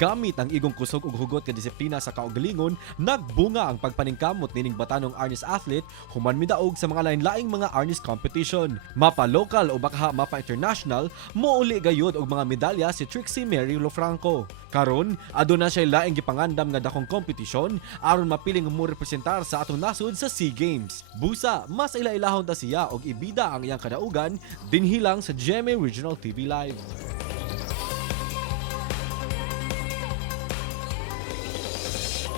Gamit ang igong kusog ug hugot nga disiplina sa kaugalingon, nagbunga ang pagpaningkamot nining batanong arnis athlete human midaog sa mga lain-laing mga arnis competition. Mapa local o baka mapa international, mouli gayud og mga medalya si Trixie Mary Lofranco. Karon, aduna siya laing gipangandam nga dakong kompetisyon aron mapiling mo representar sa atong nasod sa SEA Games. Busa, mas ila-ilahon ta siya og ibida ang iyang kadaugan dinhilang sa GMA Regional TV Live.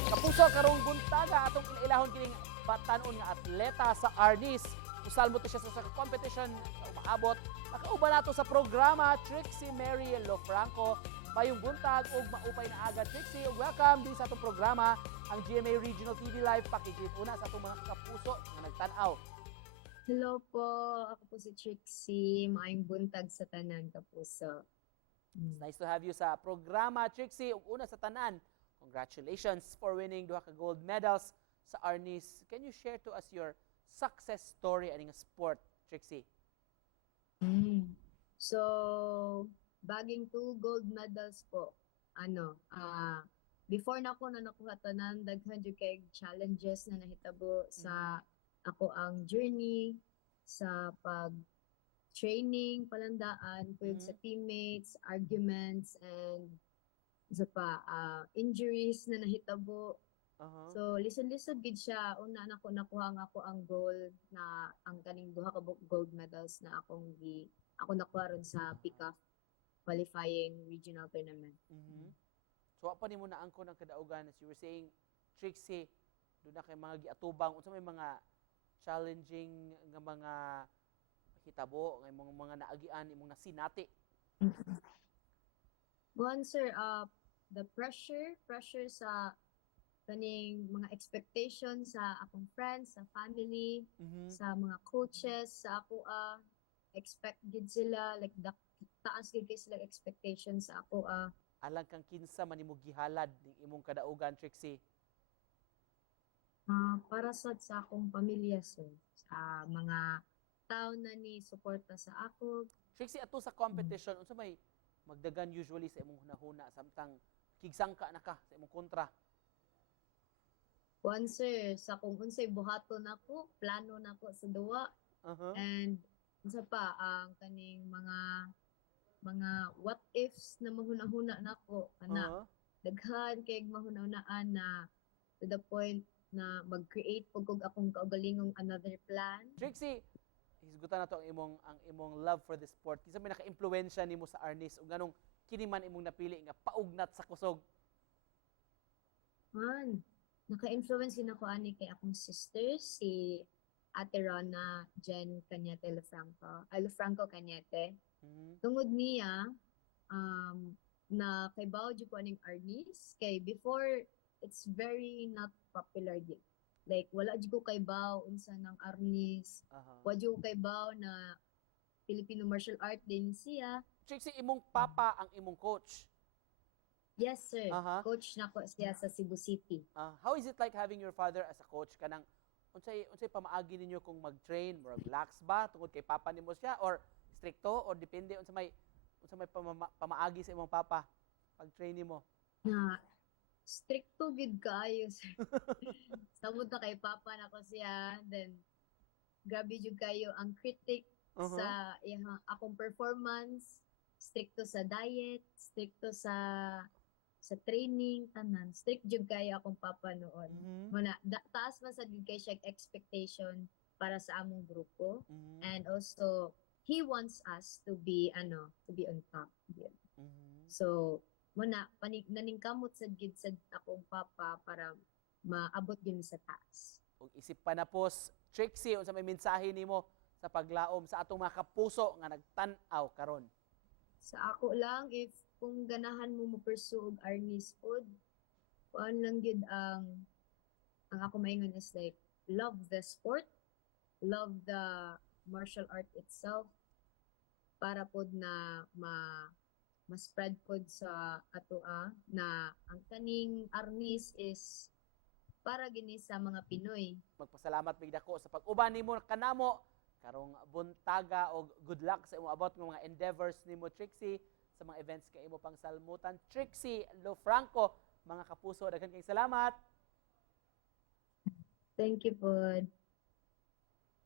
Kapuso karong buntaga atong ilahon kining batanon nga atleta sa Arnis. Usal mo to siya sa competition sa umaabot. Makauban nato sa programa Trixie Mary Lofranco. Mayong buntag ug maupay na agad Trixie ug welcome din sa atong programa ang GMA Regional TV Live. Pakigit una sa atong mga kapuso nga nagtan-aw. Hello po, ako po si Trixie. Maayong buntag sa tanan, kapuso. It's nice to have you sa programa Trixie ug una sa tanan. Congratulations for winning duha ka gold medals sa Arnis. Can you share to us your success story aning sport, Trixie? So, baging 2 gold medals po. Before na ako na nakuha tanan, daghan jud kay challenges na nahitabo sa ako ang journey sa pag-training, palandaan, sa teammates, arguments, and isa pa, injuries na nahitabo. So, lisod-lisod gid siya. Una na ko nakuha nga ako ang goal na ang kaning duha ka gold medals na ako nakuha ron sa PICAF qualifying regional tournament. So, pa ni mo na angkon ang kadaugan as you were saying, Trixie, doon na kay mga giatubang, unsa may mga challenging nga mga hitabo, nga mga naagian, imong nasinati. One, sir, the pressure sa kaning mga expectations sa akong friends, sa family, sa mga coaches, sa ako expect gid sila like taas gid kay sila expectations sa ako Alang kang kinsa man imong gihalad ning imong kadaugan, Trixie? para sa akong pamilya, sir, sa mga tao na ni suporta sa ako. Trixie, ato sa competition, unsa may magdagan usually sa imong hunahuna samtang kigsangka na ka sa imong kontra? One, sir, sa kung unsay buhaton nako, plano nako sa duwa, and unsa pa ang kaning mga what ifs na mahuna-huna nako ana. Daghan kay mahuna-hunaan na to the point na mag-create pug akong kaugalingong another plan. Trixie, hisgutan na to ang imong love for the sport. Kinsa may naka-impluwensya nimo sa Arnis ug nganong kini man imong napili nga paugnat sa kusog? Naka-influence din ako ani kay akong sister, si Ate Rona Jen Cañete Lofranco Cañete. Tungod niya, na kay bao jud ko aning Arnis, kay before it's very not popular yet. Like wala jud ko kay bao unsa nang Arnis, wala jud ko kay bao na Filipino martial art din siya. Trixie, imong papa ang imong coach. Yes, sir. Coach na ko siya sa Cebu City. How is it like having your father as a coach? Kanang unsay pamaagi ninyo kung mag-train, murag lax ba tungod kay papa nimo siya or stricto or depende unsa may pamaagi sa imong papa pag train nimo? Stricto gid kaayo, sir. Samot na kay papa na ko siya, then grabe jud kayo ang critic sa akong performance, stricto sa diet, stricto sa training, tanan. Strict jud kayo akong papa noon. Muna, taas man sa gid kay siya expectation para sa among grupo. And also, he wants us to be on top. So, muna, naningkamot sa gid sa akong papa para maabot yun sa taas. Ug isip pa na pos, Trixie, unsa may mensahe nimo sa paglaom sa atong mga kapuso nga nagtan-aw karon? Sa ako lang, if kung ganahan mo pursue og Arnis food, kuan lang gid ang ako maingon is like love the sport, love the martial art itself para pod na ma-spread pod sa atoa na ang kaning Arnis is para gini sa mga Pinoy. Magpasalamat big dako sa pag-uban nimo kanamo karong buntaga o good luck sa imo about ng mga endeavors nimo Trixie sa mga events kay imo pang salmutan. Trixie Lofranco, mga kapuso, daghan kayong salamat. Thank you po.